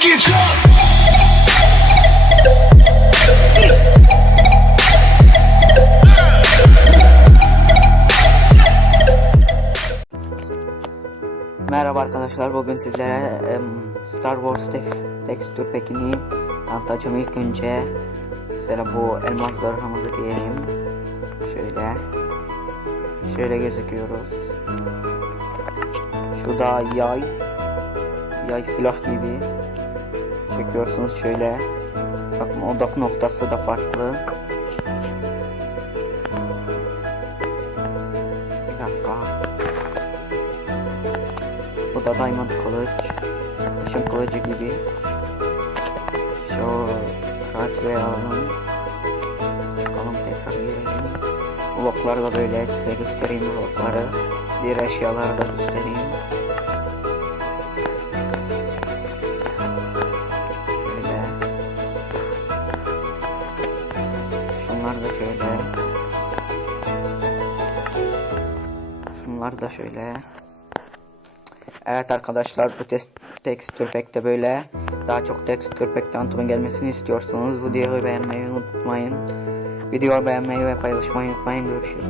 fucking truck. Merhaba arkadaşlar bugün sizlere Star Wars Tex Texture Pack'ini tanıtacağım. İlk önce mesela bu elmas zırhımızı diyeyim. Şöyle şöyle gözüküyoruz. Şu da yay yay silah gibi çekiyorsunuz şöyle bakın odak noktası da farklı bir dakika bu da diamond kılıç. Işın kılıcı gibi. Şu Radway alalım. Çıkalım tekrar girelim. Blokları da böyle size göstereyim blokları. Diğer eşyaları da göstereyim. Şunlar da şöyle. Şunlar da şöyle. Evet arkadaşlar bu test texture pack'te böyle daha çok texture pack tanıtımın gelmesini istiyorsanız videoyu beğenmeyi unutmayın. Videoyu beğenmeyi ve paylaşmayı unutmayın. Görüşürüz.